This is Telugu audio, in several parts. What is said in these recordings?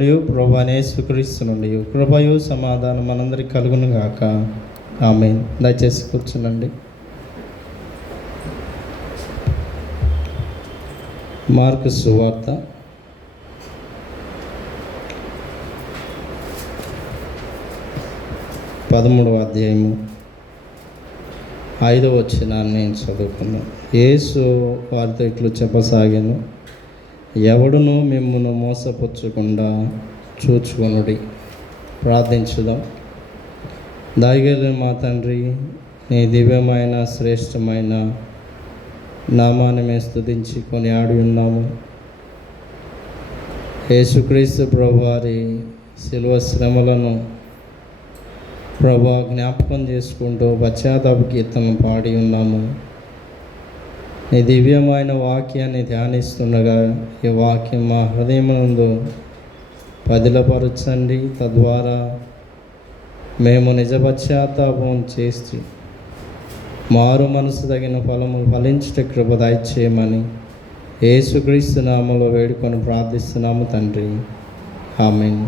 మరియు ప్రభువైన యేసుక్రీస్తు నుండి కృపయు సమాధానం మనందరికి కలుగును గాక. ఆమేన్. దయచేసి కూర్చునండి. మార్కు సువార్త 13వ అధ్యాయము 5వ వచనాన్ని నేను చదువుకున్నాను. యేసు వారితో ఇట్లు చెప్పసాగాను, ఎవడును మిమ్మును మోసపుచ్చకుండా చూచుకొనుడి. ప్రార్థించుదాం. దయగలిగిన మా తండ్రి, నీ దివ్యమైన శ్రేష్టమైన నామాన్ని మేము స్తుతించి కొనియాడి ఉన్నాము. యేసుక్రీస్తు ప్రభువారి శిలువ శ్రమలను ప్రభువా జ్ఞాపకం చేసుకుంటూ పశ్చాత్తాప కీర్తన పాడి ఉన్నాము. నీ దివ్యమైన వాక్యాన్ని ధ్యానిస్తుండగా ఈ వాక్యం మా హృదయమునందు పదిలపరచండి. తద్వారా మేము నిజ పశ్చాత్తాపం చేసి మారు మనసు తగిన ఫలము ఫలించుట కృప దయచేయమని యేసుక్రీస్తు నామములో వేడుకొని ప్రార్థిస్తున్నాము తండ్రి. ఆమేన్.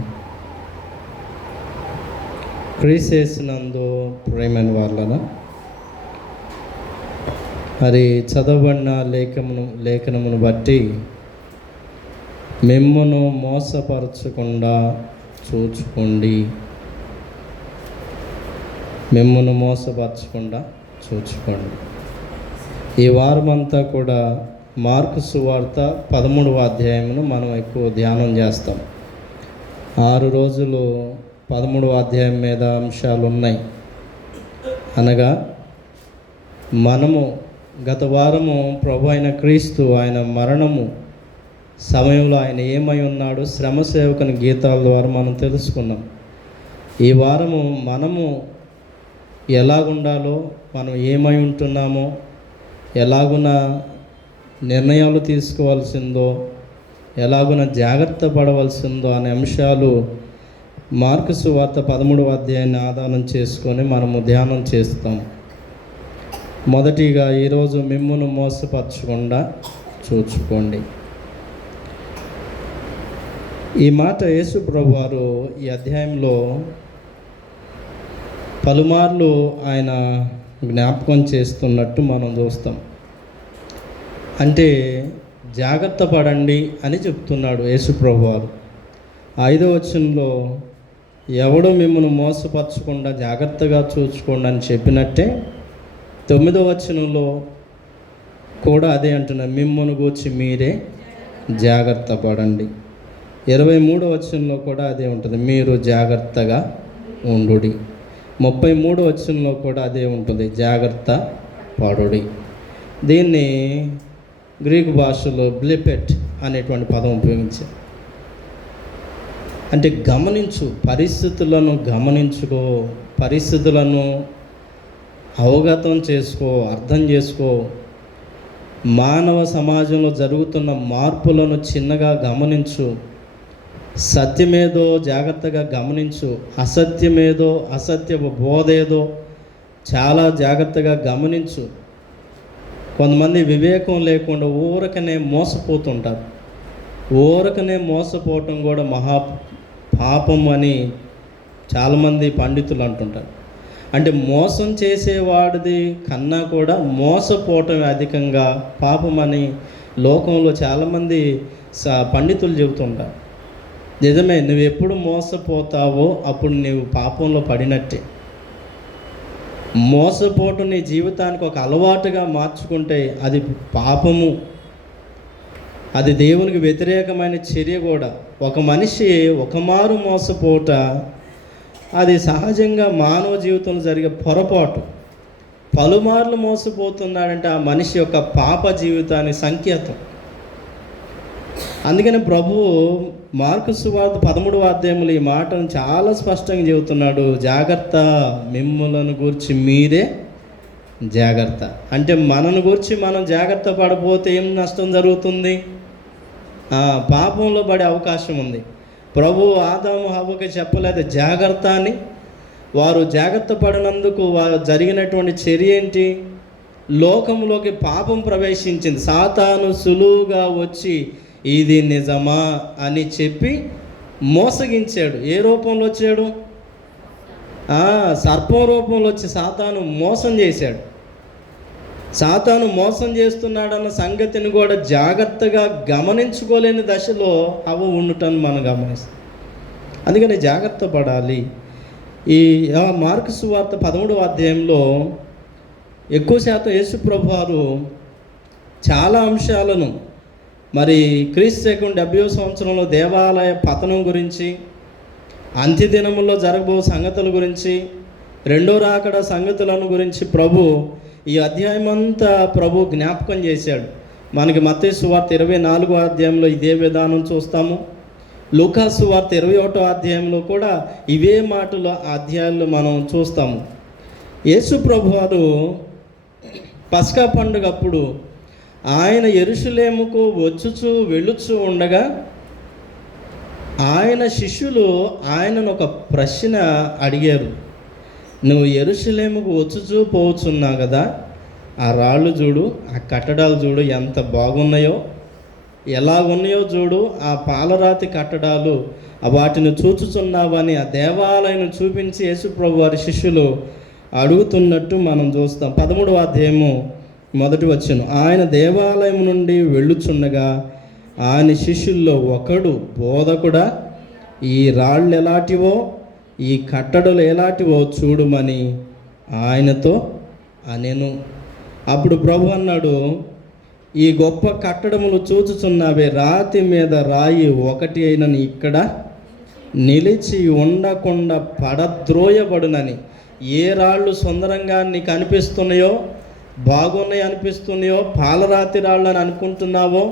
క్రీస్తు యేసునందు ప్రియమైన వాళ్ళను, మరి చదవబడిన లేఖనమును బట్టి మిమ్మును మోసపరచకుండా చూచుకోండి. మిమ్మును మోసపరచకుండా చూచుకోండి. ఈ వారమంతా కూడా మార్కు సువార్త 13వ అధ్యాయమును మనం ఎక్కువ ధ్యానం చేస్తాం. 6 రోజులు 13వ అధ్యాయం మీద అంశాలు ఉన్నాయి. అనగా మనము గత వారము ప్రభు అయిన క్రీస్తు ఆయన మరణము సమయంలో ఆయన ఏమై ఉన్నాడు, శ్రమ సేవకుని గీతాల ద్వారా మనం తెలుసుకున్నాం. ఈ వారము మనము ఎలాగుండాలో, మనం ఏమై ఉంటున్నామో, ఎలాగున నిర్ణయాలు తీసుకోవాల్సిందో, ఎలాగున జాగ్రత్త పడవలసిందో అనే అంశాలు మార్కు సువార్త 13వ అధ్యాయాన్ని ఆధారం చేసుకొని మనము ధ్యానం చేస్తాం. మొదటిగా ఈరోజు మిమ్మును మోసపరచకుండా చూచుకోండి. ఈ మాట యేసు ప్రభువారు ఈ అధ్యాయంలో పలుమార్లు ఆయన జ్ఞాపకం చేస్తున్నట్టు మనం చూస్తాం. అంటే జాగ్రత్త పడండి అని చెప్తున్నాడు యేసు ప్రభువారు. 5వ వచనంలో ఎవడు మిమ్మల్ని మోసపరచకుండా జాగ్రత్తగా చూచుకోండి అని చెప్పినట్టే 9వ వచనంలో కూడా అదే అంటున్నారు, మిమ్మల్ని గూర్చి మీరే జాగ్రత్త పడండి. 23వ వచనంలో కూడా అదే ఉంటుంది, మీరు జాగ్రత్తగా ఉండుడి. 33వ వచనంలో కూడా అదే ఉంటుంది, జాగ్రత్త పడుడి. దీన్ని గ్రీకు భాషలో బ్లిపెట్ అనేటువంటి పదం ఉపయోగించారు. అంటే గమనించు, పరిస్థితులను గమనించుకో, పరిస్థితులను అవగతం చేసుకో, అర్థం చేసుకో. మానవ సమాజంలో జరుగుతున్న మార్పులను చిన్నగా గమనించు. సత్యమేదో జాగ్రత్తగా గమనించు, అసత్యమేదో, అసత్య బోధేదో చాలా జాగ్రత్తగా గమనించు. కొంతమంది వివేకం లేకుండా ఊరకనే మోసపోతుంటారు. ఊరకనే మోసపోవటం కూడా మహా పాపం అని చాలామంది పండితులు అంటుంటారు. అంటే మోసం చేసేవాడిది కన్నా కూడా మోసపోవటం అధికంగా పాపమని లోకంలో చాలామంది పండితులు చెబుతుంటారు. నిజమే, నువ్వు ఎప్పుడు మోసపోతావో అప్పుడు నువ్వు పాపంలో పడినట్టే. మోసపోవటం నీ జీవితానికి ఒక అలవాటుగా మార్చుకుంటే అది పాపము, అది దేవునికి వ్యతిరేకమైన చర్య కూడా. ఒక మనిషి ఒకమారు మోసపోట అది సహజంగా మానవ జీవితంలో జరిగే పొరపాటు. పలుమార్లు మోసపోతున్నాడంటే ఆ మనిషి యొక్క పాప జీవితానికి సంకేతం. అందుకని ప్రభువు మార్కు సువార్త 13వ అధ్యాయంలో ఈ మాటను చాలా స్పష్టంగా చెబుతున్నాడు, జాగ్రత్త, మిమ్ములను గూర్చి మీరే జాగ్రత్త. అంటే మనను గురించి మనం జాగ్రత్త పడపోతే ఏం నష్టం జరుగుతుంది? పాపంలో పడే అవకాశం ఉంది. ప్రభు ఆదాము హవ్వకి చెప్పలేదు జాగ్రత్త అని. వారు జాగ్రత్త పడినందుకు వారు జరిగినటువంటి చర్య ఏంటి? లోకంలోకి పాపం ప్రవేశించింది. సాతాను సులువుగా వచ్చి ఇది నిజమా అని చెప్పి మోసగించాడు. ఏ రూపంలో వచ్చాడు? సర్పం రూపంలో వచ్చి సాతాను మోసం చేశాడు. సాతాను మోసం చేస్తున్నాడన్న సంగతిని కూడా జాగ్రత్తగా గమనించుకోలేని దశలో హవ్వ ఉండటాన్ని మనం గమనిస్తాం. అందుకని జాగ్రత్త పడాలి. ఈ మార్కు సువార్త 13వ అధ్యాయంలో ఎక్కువ శాతం యేసు ప్రభువారు చాలా అంశాలను, మరి క్రీస్తు శకం 70వ సంవత్సరంలో దేవాలయ పతనం గురించి, అంత్యదినముల్లో జరగబో సంగతుల గురించి, రెండో రాకడ సంగతులను గురించి ప్రభు ఈ అధ్యాయం అంతా ప్రభు జ్ఞాపకం చేశాడు. మనకి మత్తయి సువార్త 24వ అధ్యాయంలో ఇదే విధానం చూస్తాము. లూకా సువార్త 21వ అధ్యాయంలో కూడా ఇవే మాటలు అధ్యాయాల్లో మనం చూస్తాము. యేసు ప్రభువారు పస్కా పండుగప్పుడు ఆయన యెరూషలేముకు వచ్చుచూ వెళ్ళుచూ ఉండగా ఆయన శిష్యులు ఆయనను ఒక ప్రశ్న అడిగారు. నువ్వు యెరూషలేముకు వచ్చుచూ పోవచ్చున్నావు కదా, ఆ రాళ్ళు చూడు, ఆ కట్టడాలు చూడు ఎంత బాగున్నాయో, ఎలా ఉన్నాయో చూడు, ఆ పాలరాతి కట్టడాలు వాటిని చూచుచున్నావని ఆ దేవాలయం చూపించి యేసుప్రభు వారి శిష్యులు అడుగుతున్నట్టు మనం చూస్తాం. 13వ అధ్యాయము 1వ వచనం. ఆయన దేవాలయం నుండి వెళ్ళుచుండగా ఆయన శిష్యుల్లో ఒకడు, బోధకుడా, ఈ రాళ్ళు ఎలాంటివో ఈ కట్టడలు ఎలాంటివో చూడమని ఆయనతో అనెను. అప్పుడు ప్రభు అన్నాడు, ఈ గొప్ప కట్టడములు చూచుచున్నావే, రాతి మీద రాయి ఒకటి అయినని ఇక్కడ నిలిచి ఉండకుండా పడద్రోయబడునని. ఏ రాళ్ళు సుందరంగా నీకు అనిపిస్తున్నాయో, బాగున్నాయి అనిపిస్తున్నాయో, పాలరాతి రాళ్ళని అనుకుంటున్నావో,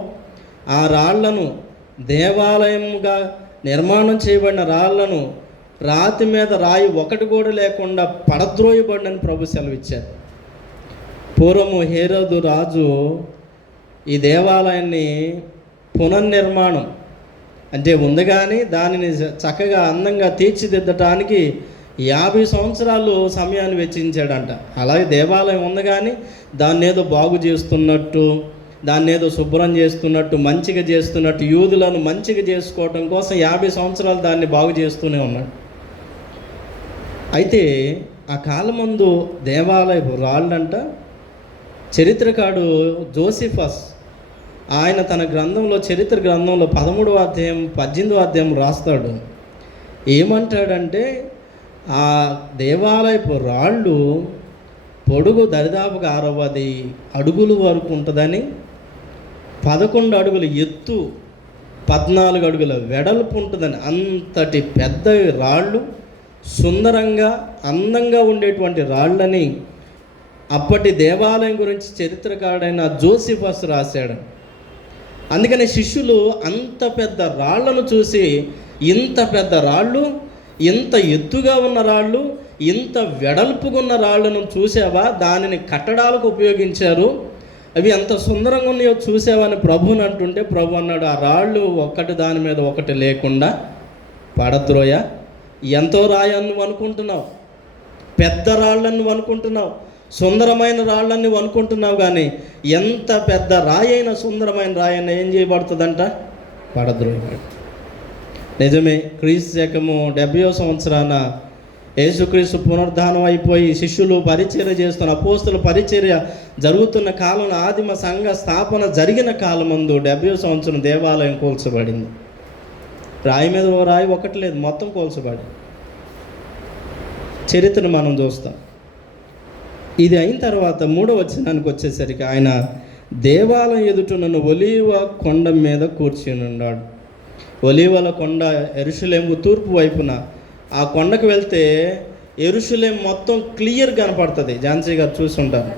ఆ రాళ్లను, దేవాలయముగా నిర్మాణం చేయబడిన రాళ్లను రాతి మీద రాయి ఒకటి కూడా లేకుండా పడద్రోయబడినని ప్రభు సెలవిచ్చారు. పూర్వము హేరోదు రాజు ఈ దేవాలయాన్ని పునర్నిర్మాణం అంటే ఉంది, కానీ దానిని చక్కగా అందంగా తీర్చిదిద్దటానికి 50 సంవత్సరాలు సమయాన్ని వెచ్చించాడంట. అలాగే దేవాలయం ఉంది, కానీ దాన్ని ఏదో బాగు చేస్తున్నట్టు, దాన్ని ఏదో శుభ్రం చేస్తున్నట్టు, మంచిగా చేస్తున్నట్టు, యూదులను మంచిగా చేసుకోవటం కోసం 50 సంవత్సరాలు దాన్ని బాగు చేస్తూనే ఉన్నాడు. అయితే ఆ కాలమందు దేవాలయపు రాళ్ళంట చరిత్రకాడు జోసిఫస్ ఆయన తన గ్రంథంలో, చరిత్ర గ్రంథంలో 13వ అధ్యాయం 18వ అధ్యాయం రాస్తాడు. ఏమంటాడంటే, ఆ దేవాలయపు రాళ్ళు పొడుగు దరిదాపుగా 60 అడుగుల వరకు ఉంటుందని, 11 అడుగుల ఎత్తు, 14 అడుగుల వెడల్పు ఉంటుందని, అంతటి పెద్ద రాళ్ళు, సుందరంగా అందంగా ఉండేటువంటి రాళ్ళని అప్పటి దేవాలయం గురించి చరిత్రకారుడైన జోసిఫస్ రాశాడు. అందుకని శిష్యులు అంత పెద్ద రాళ్లను చూసి, ఇంత పెద్ద రాళ్ళు, ఇంత ఎత్తుగా ఉన్న రాళ్ళు, ఇంత వెడల్పుగా ఉన్న రాళ్ళను చూసావా, దానిని కట్టడాలకు ఉపయోగించారు, అవి ఎంత సుందరంగా ఉన్నాయో చూసావని ప్రభుని అంటుంటే ప్రభు అన్నాడు, ఆ రాళ్ళు ఒక్కటి దాని మీద ఒకటి లేకుండా పడద్రోయ. ఎంతో రాయని నువ్వు అనుకుంటున్నావు, పెద్ద రాళ్ళని నువ్వు అనుకుంటున్నావు, సుందరమైన రాళ్ళని నువ్వు అనుకుంటున్నావు, కానీ ఎంత పెద్ద రాయైన సుందరమైన రాయైనా ఏం చేయబడుతుందంట? పడద్రోయబడి. నిజమే, క్రీస్తు శకము 70వ సంవత్సరాన యేసుక్రీస్తు పునరుద్ధానం అయిపోయి శిష్యులు పరిచర్య చేస్తున్న, అపోస్తుల పరిచర్య జరుగుతున్న కాలం, ఆదిమ సంఘ స్థాపన జరిగిన కాలమందు 70వ సంవత్సరం దేవాలయం కూల్చబడింది. రాయి మీద ఓ రాయి ఒకటి లేదు, మొత్తం కూల్చబడి. చరిత్రను మనం చూస్తాం. ఇది అయిన తర్వాత 3వ వచనానికి వచ్చేసరికి ఆయన దేవాలయం ఎదుటనున్న ఒలీవ కొండ మీద కూర్చుని ఉన్నాడు. ఒలీవల కొండ యెరూషలేముకు తూర్పు వైపున. ఆ కొండకు వెళ్తే యెరూషలేం మొత్తం క్లియర్ కనపడుతుంది. ఝాన్సీ గారు చూసుంటారు,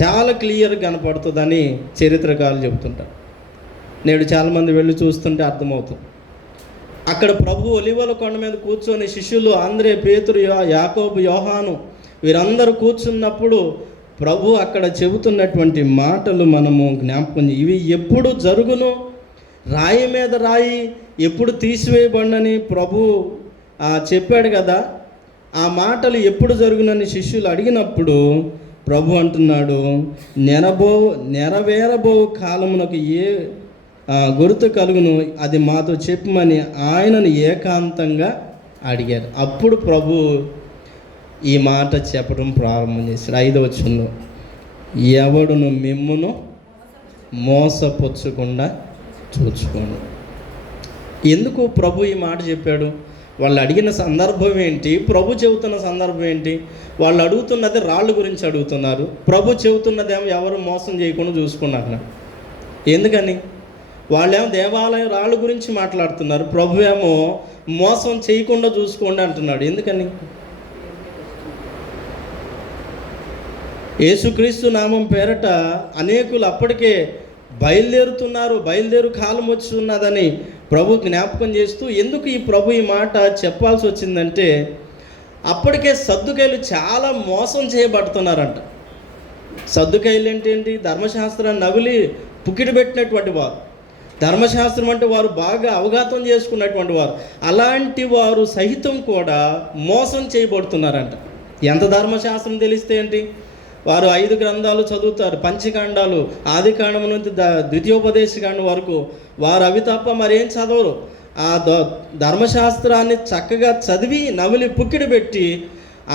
చాలా క్లియర్ కనపడుతుందని చరిత్రకారులు చెబుతుంటారు. నేడు చాలామంది వెళ్ళి చూస్తుంటే అర్థమవుతుంది. అక్కడ ప్రభు ఒలీవల కొండ మీద కూర్చొని శిష్యులు ఆంద్రే, పేతురు, యాకోబు, యోహాను వీరందరూ కూర్చున్నప్పుడు ప్రభు అక్కడ చెబుతున్నటువంటి మాటలు మనము జ్ఞాపకం. ఇవి ఎప్పుడు జరుగును, రాయి మీద రాయి ఎప్పుడు తీసివేయబడినని ప్రభు చెప్పాడు కదా. ఆ మాటలు ఎప్పుడు జరుగునని శిష్యులు అడిగినప్పుడు ప్రభు అంటున్నాడు, నెరవేరబో కాలమునకు గుర్తు కలుగును, అది మాతో చెప్పమని ఆయనను ఏకాంతంగా అడిగారు. అప్పుడు ప్రభు ఈ మాట చెప్పడం ప్రారంభం చేశాడు. 5వ వచనంలో, ఎవడును మిమ్మును మోసపుచ్చకుండా చూచుకోండి. ఎందుకు ప్రభు ఈ మాట చెప్పాడు? వాళ్ళు అడిగిన సందర్భం ఏంటి? ప్రభు చెబుతున్న సందర్భం ఏంటి? వాళ్ళు అడుగుతున్నది రాళ్ళ గురించి అడుగుతున్నారు. ప్రభు చెబుతున్నదేమో ఎవరు మోసం చేయకుండా చూసుకున్నారు. ఎందుకని? వాళ్ళేమో దేవాలయం రాళ్ళ గురించి మాట్లాడుతున్నారు, ప్రభు ఏమో మోసం చేయకుండా చూసుకోండి అంటున్నాడు. ఎందుకని? యేసుక్రీస్తు నామం పేరట అనేకులు అప్పటికే బయలుదేరు కాలం వచ్చి ఉన్నదని ప్రభు జ్ఞాపకం చేస్తూ, ఎందుకు ఈ ప్రభు ఈ మాట చెప్పాల్సి వచ్చిందంటే, అప్పటికే సద్దుకైలు చాలా మోసం చేయబడుతున్నారంట. సద్దుకైలు ఏంటి? ధర్మశాస్త్రాన్ని నవిలి పుకిటి పెట్టినటువంటి వారు, ధర్మశాస్త్రం అంటే వారు బాగా అవగాహన చేసుకున్నటువంటి వారు. అలాంటి వారు సహితం కూడా మోసం చేయబడుతున్నారంట. ఎంత ధర్మశాస్త్రం తెలిస్తే ఏంటి? వారు 5 గ్రంథాలు చదువుతారు, పంచకాండాలు, ఆది కాండం నుంచి ద్వితీయోపదేశకాండం వరకు. వారు అవి తప్ప మరేం చదవరు. ఆ ధర్మశాస్త్రాన్ని చక్కగా చదివి నవిలి పుక్కిడి పెట్టి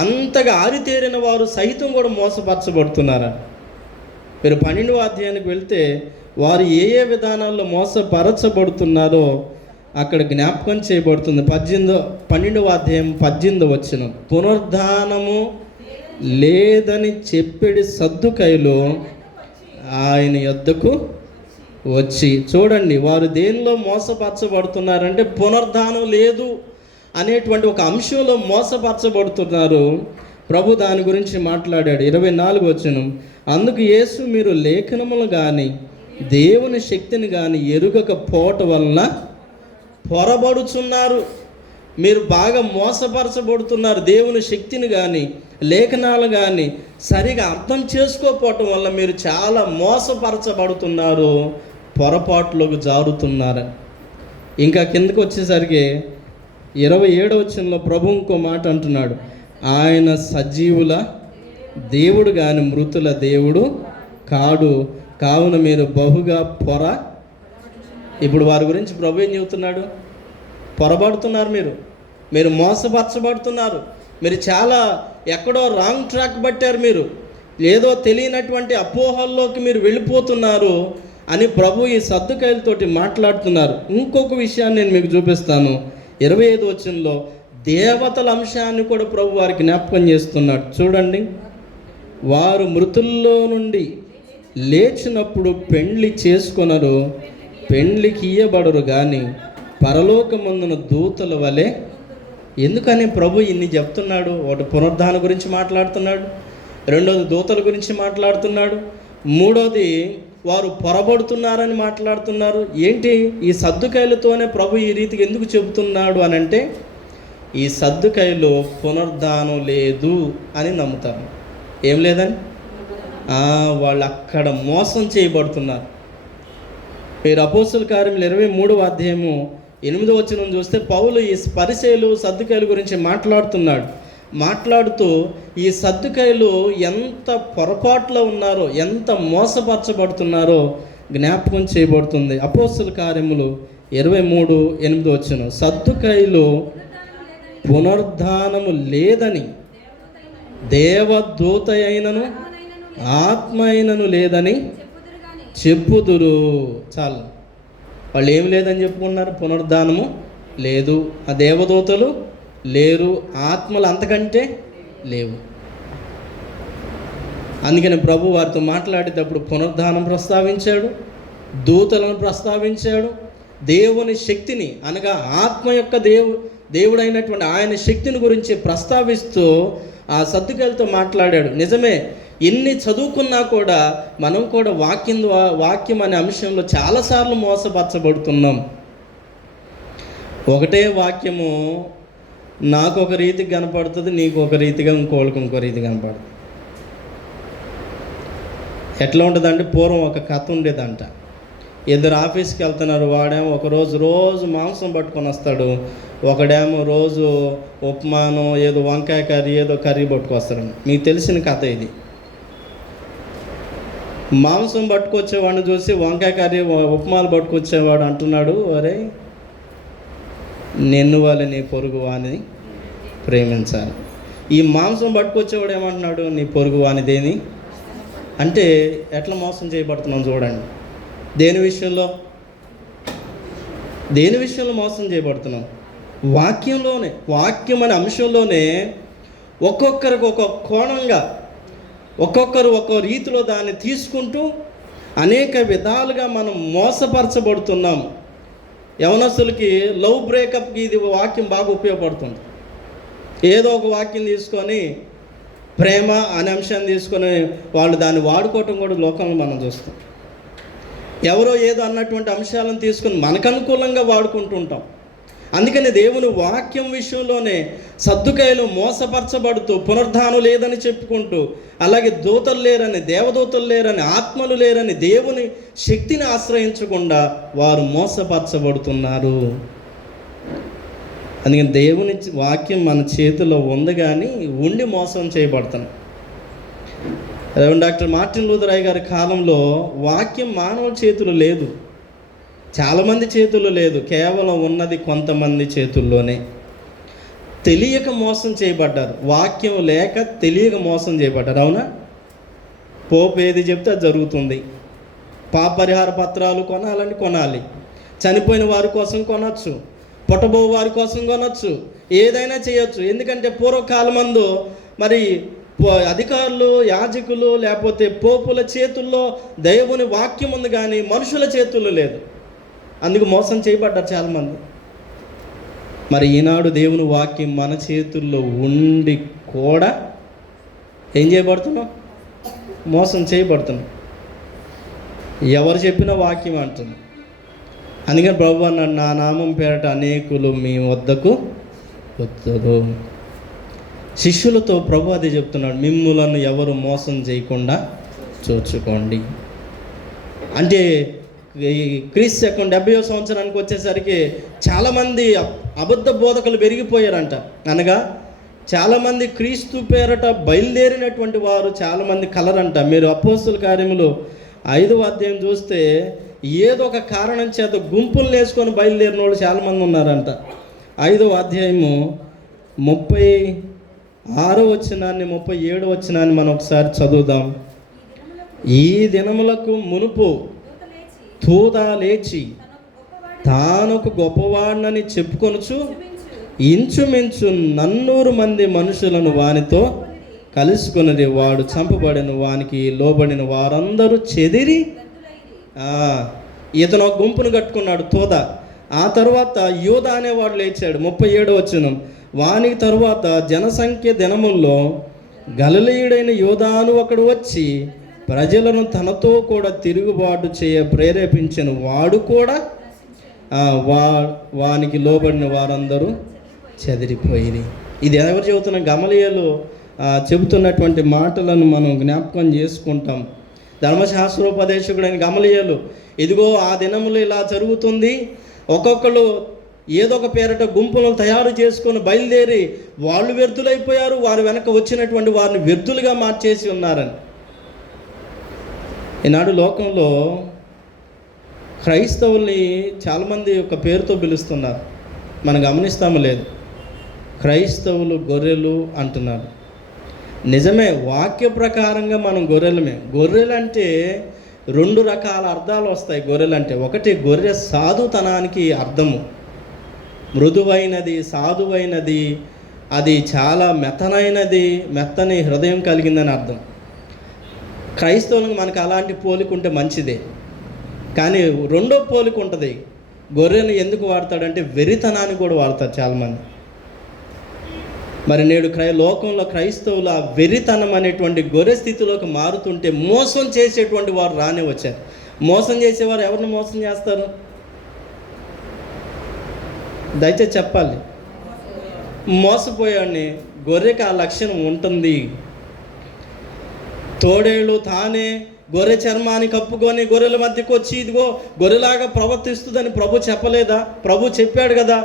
అంతగా ఆరితేరిన వారు సహితం కూడా మోసపరచబడుతున్నారని. మీరు 12వ అధ్యాయానికి వెళ్తే వారు ఏ విధానాల్లో మోసపరచబడుతున్నారో అక్కడ జ్ఞాపకం చేయబడుతుంది. 12వ అధ్యాయం 18వ వచనం, పునరుద్ధానము లేదని చెప్పేది సద్దుకైలు ఆయన యొద్దకు వచ్చి. చూడండి, వారు దేనిలో మోసపరచబడుతున్నారంటే పునరుద్ధానం లేదు అనేటువంటి ఒక అంశంలో మోసపరచబడుతున్నారు. ప్రభు దాని గురించి మాట్లాడాడు. 24వ వచనం, అందుకు యేసు, మీరు లేఖనములు కానీ దేవుని శక్తిని కానీ ఎరుగకపోవటం వలన పొరబడుచున్నారు. మీరు బాగా మోసపరచబడుతున్నారు. దేవుని శక్తిని కానీ లేఖనాలు కానీ సరిగా అర్థం చేసుకోకపోవటం వల్ల మీరు చాలా మోసపరచబడుతున్నారు, పొరపాట్లోకి జారుతున్నారు. ఇంకా కిందకు వచ్చేసరికి 27వ వచనంలో ప్రభు ఇంకో మాట అంటున్నాడు, ఆయన సజీవుల దేవుడు కానీ మృతుల దేవుడు కాడు, కావున మీరు బహుగా ఇప్పుడు వారి గురించి ప్రభు ఏం చెబుతున్నాడు? పొరబడుతున్నారు, మీరు మోసపరచబడుతున్నారు, మీరు చాలా ఎక్కడో రాంగ్ ట్రాక్ పట్టారు, మీరు ఏదో తెలియనటువంటి అపోహల్లోకి మీరు వెళ్ళిపోతున్నారు అని ప్రభు ఈ సద్దుకైలతోటి మాట్లాడుతున్నారు. ఇంకొక విషయాన్ని నేను మీకు చూపిస్తాను. 25వ వచనంలో దేవతల అంశాన్ని కూడా ప్రభు వారికి జ్ఞాపకం చేస్తున్నాడు. చూడండి, వారు మృతుల్లో నుండి లేచినప్పుడు పెండ్లి చేసుకొనరు, పెండ్లికి ఇయ్యబడరు కానీ పరలోకమందున దూతల వలె. ఎందుకని ప్రభు ఇన్ని చెప్తున్నాడు? ఒకటి పునరుద్ధానం గురించి మాట్లాడుతున్నాడు, రెండోది దూతల గురించి మాట్లాడుతున్నాడు, మూడోది వారు పొరబడుతున్నారని మాట్లాడుతున్నారు. ఏంటి ఈ సద్దుకైలతోనే ప్రభు ఈ రీతికి ఎందుకు చెబుతున్నాడు అని అంటే, ఈ సద్దుకైలు పునరుద్ధానం లేదు అని నమ్ముతారు. ఏం లేదని వాళ్ళు అక్కడ మోసం చేయబడుతున్నారు. మీరు అపోస్తుల కార్యములు 23వ అధ్యాయము 8వ వచనం చూస్తే పౌలు ఈ పరిసయ్యులు సద్దుకైల గురించి మాట్లాడుతూ ఈ సద్దుకైలు ఎంత పొరపాట్లో ఉన్నారో, ఎంత మోసపరచబడుతున్నారో జ్ఞాపకం చేయబడుతుంది. అపోస్తుల కార్యములు 23:8 వచనం, సద్దుకైలు పునరుద్ధానము లేదని, దేవదూత అయినను ఆత్మ అయినను లేదని చెప్పుదురు. చాలు, వాళ్ళు ఏం లేదని చెప్పుకున్నారు? పునరుద్ధానము లేదు, ఆ దేవదూతలు లేరు, ఆత్మలు అంతకంటే లేవు. అందుకని ప్రభు వారితో మాట్లాడేటప్పుడు పునరుద్ధానం ప్రస్తావించాడు, దూతలను ప్రస్తావించాడు, దేవుని శక్తిని అనగా ఆత్మ యొక్క దేవుడైనటువంటి ఆయన శక్తిని గురించి ప్రస్తావిస్తూ ఆ సద్దుకైలతో మాట్లాడాడు. నిజమే, ఎన్ని చదువుకున్నా కూడా మనం కూడా వాక్యం అనే అంశంలో చాలాసార్లు మోసపరచబడుతున్నాం. ఒకటే వాక్యము నాకు ఒక రీతికి కనపడుతుంది, నీకు ఒక రీతిగా, ఇంకోళ్ళకి ఇంకో రీతి కనపడుతుంది. ఎట్లా ఉంటుందంటే, పూర్వం ఒక కథ ఉండేదంట. ఇద్దరు ఆఫీస్కి వెళ్తున్నారు. వాడేమో రోజు మాంసం పట్టుకొని వస్తాడు, ఒకడేమో రోజు ఉప్మానో ఏదో వంకాయ కర్రీ ఏదో కర్రీ పట్టుకొస్తాడు. మీకు తెలిసిన కథ ఇది. మాంసం పట్టుకొచ్చేవాడిని చూసి వంకాయ కర్రీ ఉప్మాలు పట్టుకొచ్చేవాడు అంటున్నాడు, అరే నిన్ను వాళ్ళు నీ పొరుగు వాని ప్రేమించాలి. ఈ మాంసం పట్టుకొచ్చేవాడు ఏమంటున్నాడు, నీ పొరుగు వాని దేని అంటే ఎట్లా మోసం చేయబడుతున్నాం చూడండి. దేని విషయంలో మోసం చేయబడుతున్నాం? వాక్యం అనే అంశంలోనే ఒక్కొక్కరికి ఒక్కొక్క కోణంగా, ఒక్కొక్కరు ఒక్కో రీతిలో దాన్ని తీసుకుంటూ అనేక విధాలుగా మనం మోసపరచబడుతున్నాం. యవనస్తులకి లవ్ బ్రేకప్కి ఇది వాక్యం బాగా ఉపయోగపడుతుంది. ఏదో ఒక వాక్యం తీసుకొని ప్రేమ అనే అంశాన్ని తీసుకొని వాళ్ళు దాన్ని వాడుకోవటం కూడా లోకంలో మనం చూస్తాం. ఎవరో ఏదో అన్నటువంటి అంశాలను తీసుకొని మనకు అనుకూలంగా వాడుకుంటూ ఉంటాం. అందుకని దేవుని వాక్యం విషయంలోనే సద్దుకాయలు మోసపరచబడుతూ పునరుద్ధానం లేదని చెప్పుకుంటూ, అలాగే దూతలు లేరని, దేవదూతలు లేరని, ఆత్మలు లేరని, దేవుని శక్తిని ఆశ్రయించకుండా వారు మోసపరచబడుతున్నారు. అందుకని దేవుని వాక్యం మన చేతిలో ఉంది కానీ ఉండి మోసం చేయబడుతున్నాం. డాక్టర్ మార్టిన్ లూథర్ గారి కాలంలో వాక్యం మానవుల చేతులు లేదు, చాలామంది చేతుల్లో లేదు, కేవలం ఉన్నది కొంతమంది చేతుల్లోనే. తెలియక మోసం చేయబడ్డారు, వాక్యం లేక తెలియక మోసం చేయబడ్డారు. అవునా? పోపు ఏది చెప్తే అది జరుగుతుంది. పాప పరిహార పత్రాలు కొనాలి, చనిపోయిన వారి కోసం కొనవచ్చు, పుట్టబో వారి కోసం కొనవచ్చు, ఏదైనా చేయొచ్చు. ఎందుకంటే పూర్వకాలమందు మరి అధికారులు, యాజకులు లేకపోతే పోపుల చేతుల్లో దేవుని వాక్యం ఉంది కానీ మనుషుల చేతుల్లో లేదు. అందుకు మోసం చేయబడ్డారు చాలామంది. మరి ఈనాడు దేవుని వాక్యం మన చేతుల్లో ఉండి కూడా ఏం చేయబడుతున్నాం? మోసం చేయబడుతున్నాం. ఎవరు చెప్పినా వాక్యం అంటున్నాం. అందుకని ప్రభు అన్నాడు, నా నామం పేరట అనేకులు మీ వద్దకు వచ్చుదు. శిష్యులతో ప్రభు అది చెప్తున్నాడు, మిమ్ములను ఎవరు మోసం చేయకుండా చూచుకోండి. అంటే క్రీస్తు శకం 70వ సంవత్సరానికి వచ్చేసరికి చాలామంది అబద్ధ బోధకులు పెరిగిపోయారంట. అనగా చాలామంది క్రీస్తు పేరట బయలుదేరినటువంటి వారు చాలామంది కలరంట. మీరు అపోస్తుల కార్యములు 5వ అధ్యాయం చూస్తే ఏదో ఒక కారణం చేత గుంపులు వేసుకొని బయలుదేరిన వాళ్ళు చాలామంది ఉన్నారంట. 5వ అధ్యాయము 36వ వచనాన్ని 37వ వచనాన్ని మనం ఒకసారి చదువుదాం. ఈ దినములకు మునుపు దూత లేచి తానొక గొప్పవాడినని చెప్పుకొనుచు ఇంచుమించు 400 మంది మనుషులను వానితో కలుసుకున్నది. వాడు చంపబడిన వానికి లోబడిన వారందరూ చెదిరి, ఇతను ఒక గుంపును కట్టుకున్నాడు తోద. ఆ తర్వాత యూదా అనేవాడు లేచాడు. 37వ వచనం, వానికి తరువాత జనసంఖ్య దినముల్లో గలిలయుడైన యూదాను ఒకడు వచ్చి ప్రజలను తనతో కూడా తిరుగుబాటు చేయ ప్రేరేపించిన వాడు కూడా వానికి లోబడిన వారందరూ చెదిరిపోయి. ఇది ఎవరు చెబుతున్న? గమలీయేలు చెబుతున్నటువంటి మాటలను మనం జ్ఞాపకం చేసుకుంటాం. ధర్మశాస్త్రోపదేశకుడైన గమలీయేలు, ఇదిగో ఆ దినములు ఇలా జరుగుతుంది, ఒక్కొక్కరు ఏదో ఒక పేరట గుంపులను తయారు చేసుకొని బయలుదేరి వాళ్ళు వ్యర్థులైపోయారు, వారి వెనక వచ్చినటువంటి వారిని వ్యర్థులుగా మార్చేసి ఉన్నారని. ఈనాడు లోకంలో క్రైస్తవుల్ని చాలామంది ఒక పేరుతో పిలుస్తున్నారు, మనం గమనిస్తాము లేదు. క్రైస్తవులు గొర్రెలు అంటున్నారు. నిజమే, వాక్య ప్రకారంగా మనం గొర్రెలమే. గొర్రెలంటే 2 రకాల అర్థాలు వస్తాయి. గొర్రెలంటే ఒకటి, గొర్రె సాధుతనానికి అర్థము, మృదువైనది, సాధువైనది, అది చాలా మెత్తనైనది, మెత్తని హృదయం కలిగిందని అర్థం. క్రైస్తవులకు మనకు అలాంటి పోలిక ఉంటే మంచిదే. కానీ రెండో పోలిక ఉంటుంది. గొర్రెను ఎందుకు వాడతాడంటే వెరితనాన్ని కూడా వాడతారు చాలామంది. మరి నేడు లోకంలో క్రైస్తవులు ఆ వెరితనం అనేటువంటి గొర్రె స్థితిలోకి మారుతుంటే మోసం చేసేటువంటి వారు రానే వచ్చారు. మోసం చేసేవారు ఎవరిని మోసం చేస్తారు? దయచేసి చెప్పాలి. మోసపోయాడిని. గొర్రెకి ఆ లక్షణం ఉంటుంది. తోడేళ్ళు తానే గొర్రె చర్మాన్ని కప్పుకొని గొర్రెల మధ్యకు వచ్చి ఇదిగో గొర్రెలాగా ప్రవర్తిస్తుందని ప్రభు చెప్పలేదా? ప్రభు చెప్పాడు కదా.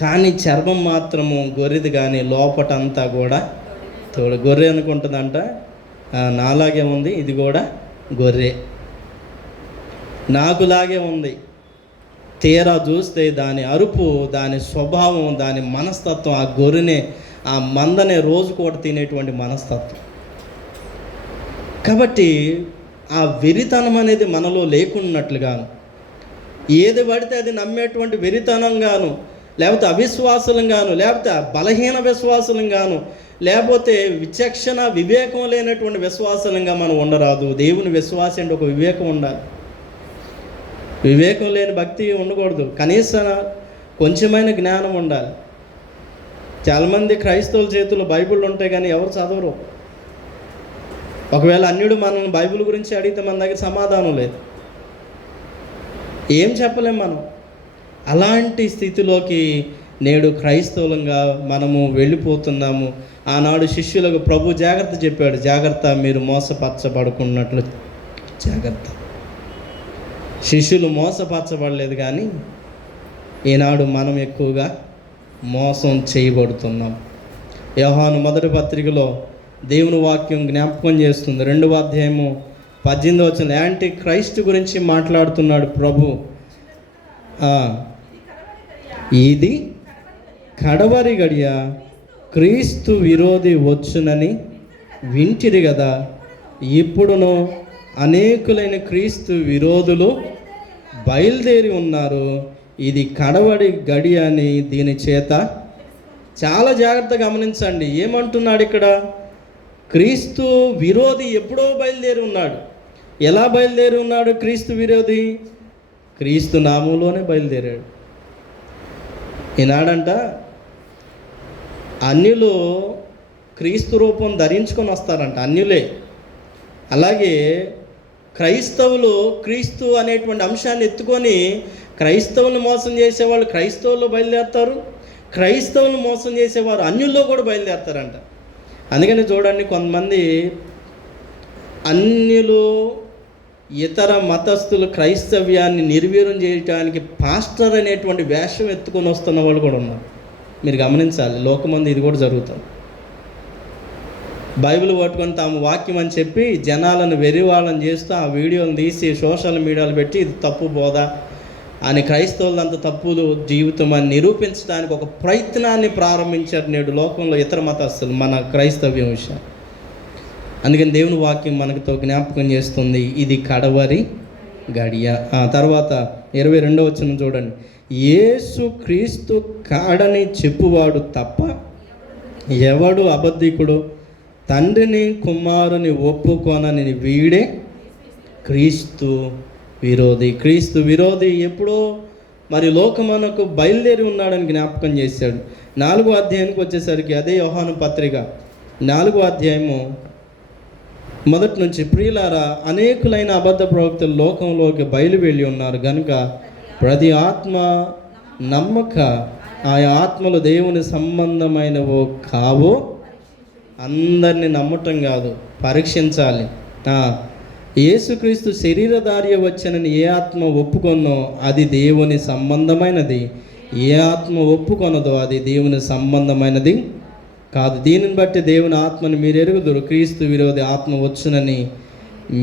కానీ చర్మం మాత్రము గొర్రెది, కానీ లోపటంతా కూడా గొర్రె అనుకుంటుందంట నాలాగే ఉంది, ఇది కూడా గొర్రె, నాకులాగే ఉంది. తీరా చూస్తే దాని అరుపు, దాని స్వభావం, దాని మనస్తత్వం, ఆ గొర్రెనే, ఆ మందనే రోజు కూడా తినేటువంటి మనస్తత్వం. కాబట్టి ఆ వెరితనం అనేది మనలో లేకున్నట్లుగాను, ఏది పడితే అది నమ్మేటువంటి వెరితనంగాను, లేకపోతే అవిశ్వాసులంగాను, లేకపోతే బలహీన విశ్వాసులంగాను, లేకపోతే విచక్షణ వివేకం లేనటువంటి విశ్వాసులంగా మనం ఉండరాదు. దేవుని విశ్వాసం అంటే ఒక వివేకం ఉండాలి. వివేకం లేని భక్తి ఉండకూడదు. కనీసం కొంచెమైన జ్ఞానం ఉండాలి. చాలామంది క్రైస్తవుల చేతుల్లో బైబిల్ ఉంటాయి కానీ ఎవరు చదవరు. ఒకవేళ అన్యుడు మనల్ని బైబిల్ గురించి అడిగితే మన దగ్గర సమాధానం లేదు, ఏం చెప్పలేం మనం. అలాంటి స్థితిలోకి నేడు క్రైస్తవులంగా మనము వెళ్ళిపోతున్నాము. ఆనాడు శిష్యులకు ప్రభు జాగ్రత్త చెప్పాడు, జాగ్రత్త, మీరు మోసపరచబడుకున్నట్లు జాగ్రత్త. శిష్యులు మోసపరచబడలేదు, కానీ ఈనాడు మనం ఎక్కువగా మోసం చేయబడుతున్నాం. యోహాను మొదటి పత్రికలో దేవుని వాక్యం జ్ఞాపకం చేస్తుంది. 2వ అధ్యాయము 18వ వచనం యాంటీ క్రైస్ట్ గురించి మాట్లాడుతున్నాడు ప్రభు. ఇది కడవరి గడియ, క్రీస్తు విరోధి వచ్చునని వింటిరి కదా, ఇప్పుడును అనేకులైన క్రీస్తు విరోధులు బయలుదేరి ఉన్నారు. ఇది కడవరి గడి అని దీని చేత చాలా జాగ్రత్తగా గమనించండి. ఏమంటున్నాడు ఇక్కడ? క్రీస్తు విరోధి ఎప్పుడో బయలుదేరి ఉన్నాడు. ఎలా బయలుదేరి ఉన్నాడు క్రీస్తు విరోధి? క్రీస్తు నామంలోనే బయలుదేరాడు. ఈనాడంట అన్యులు క్రీస్తు రూపం ధరించుకొని వస్తారంట, అన్యులే. అలాగే క్రైస్తవులు క్రీస్తు అనేటువంటి అంశాన్ని ఎత్తుకొని క్రైస్తవులను మోసం చేసేవాళ్ళు క్రైస్తవులు బయలుదేరుతారు, క్రైస్తవులను మోసం చేసేవారు అన్యుల్లో కూడా బయలుదేరుతారంట. అందుకని చూడండి, కొంతమంది అన్యులు, ఇతర మతస్థులు క్రైస్తవ్యాన్ని నిర్వీర్యం చేయడానికి పాస్టర్ అనేటువంటి వేషం ఎత్తుకొని వస్తున్న వాళ్ళు కూడా ఉన్నారు. మీరు గమనించాలి, లోకమంది ఇది కూడా జరుగుతుంది. బైబిల్ పట్టుకొని తాము వాక్యం అని చెప్పి జనాలను వెర్రివాళ్ళని చేస్తూ ఆ వీడియోలు తీసి సోషల్ మీడియాలో పెట్టి ఇది తప్పు బోధ అని, క్రైస్తవులంత తప్పులు జీవితం అని నిరూపించడానికి ఒక ప్రయత్నాన్ని ప్రారంభించారు నేడు లోకంలో ఇతర మతస్థులు మన క్రైస్తవ్యం విషయం. అందుకని దేవుని వాక్యం మనతో జ్ఞాపకం చేస్తుంది, ఇది కడవరి గడియ. తర్వాత 22వ వచనం చూడండి. యేసు క్రీస్తు కాడని చెప్పువాడు తప్ప ఎవడు అబద్ధికుడు, తండ్రిని కుమారుని ఒప్పుకొనని వీడే క్రీస్తు విరోధి. క్రీస్తు విరోధి ఎప్పుడో మరి లోకమునకు బయలుదేరి ఉన్నాడని జ్ఞాపకం చేశాడు. 4వ అధ్యాయానికి వచ్చేసరికి అదే యోహాను పత్రిక 4వ అధ్యాయము మొదటి నుంచి, ప్రియులారా, అనేకులైన అబద్ధ ప్రవక్తలు లోకంలోకి బయలు వెళ్ళి ఉన్నారు కనుక ప్రతి ఆత్మ నమ్మక ఆయా ఆత్మలు దేవుని సంబంధమైనవో కావో అందరినీ నమ్మటం కాదు, పరీక్షించాలి. యేసుక్రీస్తు శరీరధార్య వచ్చనని ఏ ఆత్మ ఒప్పుకొనో అది దేవుని సంబంధమైనది, ఏ ఆత్మ ఒప్పుకొనదో అది దేవుని సంబంధమైనది కాదు. దీనిని బట్టి దేవుని ఆత్మని మీరు ఎరుగుదురు, క్రీస్తు విరోధి ఆత్మ వచ్చునని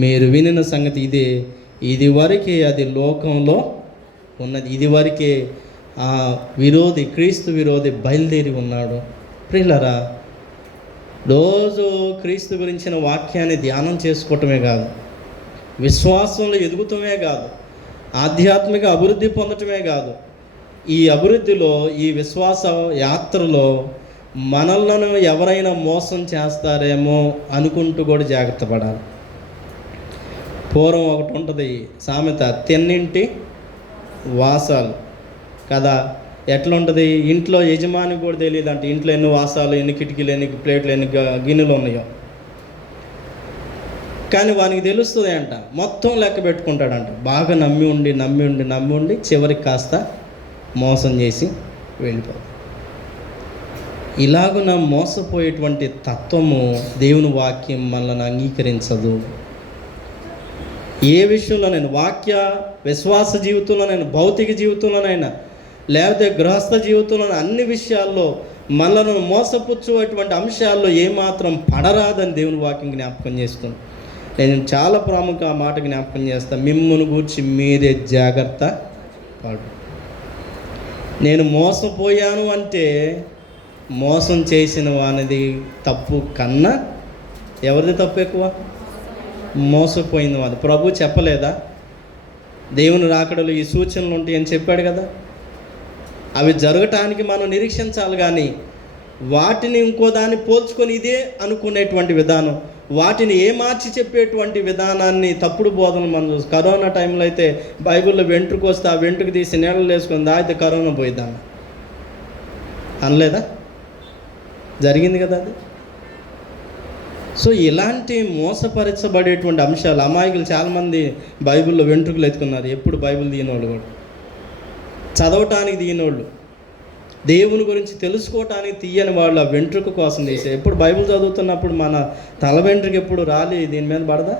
మీరు వినిన సంగతి ఇదే. ఇది వరకే అది లోకంలో ఉన్నది. ఇది వరకే ఆ విరోధి, క్రీస్తు విరోధి బయలుదేరి ఉన్నాడు. ప్రియులారా, రోజు క్రీస్తు గురించిన వాక్యాన్ని ధ్యానం చేసుకోవటమే కాదు, విశ్వాసంలో ఎదుగుతమే కాదు, ఆధ్యాత్మిక అభివృద్ధి పొందటమే కాదు, ఈ అభివృద్ధిలో, ఈ విశ్వాస యాత్రలో మనలను ఎవరైనా మోసం చేస్తారేమో అనుకుంటూ కూడా జాగ్రత్త పడాలి. పూర్వం ఒకటి ఉంటుంది సామెత, తిన్నింటి వాసాలు కదా. ఎట్లా ఉంటుంది? ఇంట్లో యజమానికి కూడా తెలియదు అంటే ఇంట్లో ఎన్ని వాసాలు, ఎన్ని కిటికీలు, ఎన్ని ప్లేట్లు, ఎన్ని గిన్నెలు ఉన్నాయో. కానీ వానికి తెలుస్తుంది అంట, మొత్తం లెక్క పెట్టుకుంటాడంట. బాగా నమ్మి ఉండి చివరికి కాస్త మోసం చేసి వెళ్ళిపోతాడు. ఇలాగున మోసపోయేటువంటి తత్వము దేవుని వాక్యం మనల్ని అంగీకరించదు. ఏ విషయంలోనైనా, వాక్య విశ్వాస జీవితంలోనైనా, భౌతిక జీవితంలోనైనా, లేకపోతే గృహస్థ జీవితంలో, అన్ని విషయాల్లో మనలను మోసపుచ్చేటువంటి అంశాల్లో ఏమాత్రం పడరాదని దేవుని వాక్యం జ్ఞాపకం చేస్తుంది. నేను చాలా ప్రాముఖ్య ఆ మాట జ్ఞాపకం చేస్తాను, మిమ్మును గూర్చి మీరే జాగ్రత్త పడు. నేను మోసపోయాను అంటే మోసం చేసిన వానిది తప్పు కన్నా ఎవరిది తప్పు ఎక్కువ? మోసపోయింది వాడు. ప్రభు చెప్పలేదా దేవుని రాకడలో ఈ సూచనలు ఉంటాయని చెప్పాడు కదా? అవి జరగటానికి మనం నిరీక్షించాలి, కానీ వాటిని ఇంకో దాన్ని పోల్చుకొని ఇదే అనుకునేటువంటి విధానం, వాటిని మార్చి చెప్పేటువంటి విధానాన్ని, తప్పుడు బోధనలు మనం చూస్తాం. కరోనా టైంలో అయితే బైబిల్లో వెంట్రుకు వస్తే ఆ వెంట్రుకు తీసి నీళ్ళు వేసుకుంది, అయితే కరోనా పోయిద్దాం అనలేదా? జరిగింది కదా అది. సో ఇలాంటి మోసపరచబడేటువంటి అంశాలు, అమాయకులు చాలామంది బైబిల్లో వెంట్రుకలు ఎత్తుకున్నారు. ఎప్పుడు బైబిల్ తీయనోళ్ళు కూడా, చదవటానికి తీయనోళ్ళు, దేవుని గురించి తెలుసుకోవటానికి తీయని వాళ్ళు ఆ వెంట్రుక కోసం తీసే. ఎప్పుడు బైబిల్ చదువుతున్నప్పుడు మన తల వెంట్రుక ఎప్పుడు రాలి దీని మీద పడదా?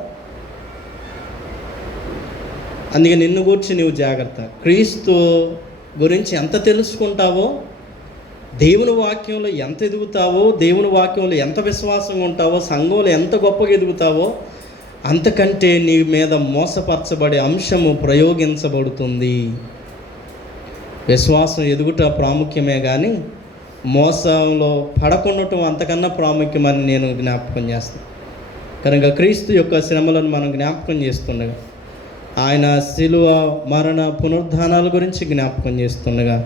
అందుకే నిన్ను గురించి నువ్వు జాగ్రత్త. క్రీస్తు గురించి ఎంత తెలుసుకుంటావో, దేవుని వాక్యంలో ఎంత ఎదుగుతావో, దేవుని వాక్యంలో ఎంత విశ్వాసంగా ఉంటావో, సంఘంలో ఎంత గొప్పగా ఎదుగుతావో, అంతకంటే నీ మీద మోసపరచబడే అంశము ప్రయోగించబడుతుంది. విశ్వాసం ఎదుగుట ప్రాముఖ్యమే, కానీ మోసంలో పడకుండటం అంతకన్నా ప్రాముఖ్యమని నేను జ్ఞాపకం చేస్తాను. కనుక క్రీస్తు యొక్క శ్రమలను మనం జ్ఞాపకం చేస్తుండగా, ఆయన శిలువ మరణ పునరుద్ధానాల గురించి జ్ఞాపకం చేస్తుండగా,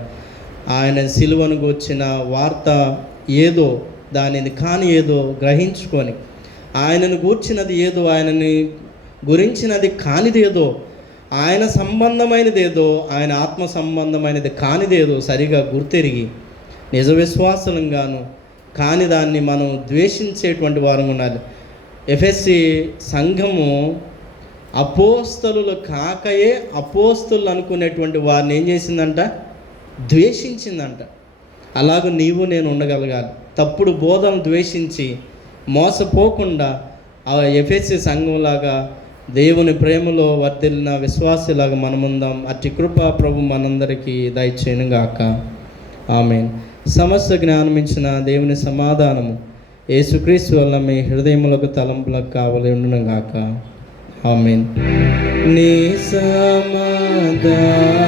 ఆయన శిలువను గూర్చిన వార్త ఏదో, దానిని కాని ఏదో గ్రహించుకొని, ఆయనను గూర్చినది ఏదో, ఆయనని గురించినది కానిదేదో, ఆయన సంబంధమైనదేదో, ఆయన ఆత్మ సంబంధమైనది కానిదేదో సరిగా గుర్తెరిగి నిజ విశ్వాసంగాను కాని దాన్ని మనం ద్వేషించేటువంటి వారం ఉండాలి. ఎఫెస్సి సంఘము అపోస్తలులు కాకయే అపోస్తలు అనుకునేటువంటి వారిని ఏం చేసిందంట? ద్వేషించిందంట. అలాగ నీవు నేను ఉండగలగాలి. తప్పుడు బోధనలు ద్వేషించి మోసపోకుండా ఆ ఎఫెస్సి సంఘంలాగా దేవుని ప్రేమలో వర్ధిల్లిన విశ్వాసిలాగా మనముందాం. అట్టి కృప ప్రభు మనందరికీ దయచేయును గాక. ఆమేన్. సమస్త జ్ఞానమించిన దేవుని సమాధానము యేసుక్రీస్తు వల్ల మీ హృదయములకు తలంపులకు కావలి ఉండును గాక. ఆమేన్. నీ సమాధానం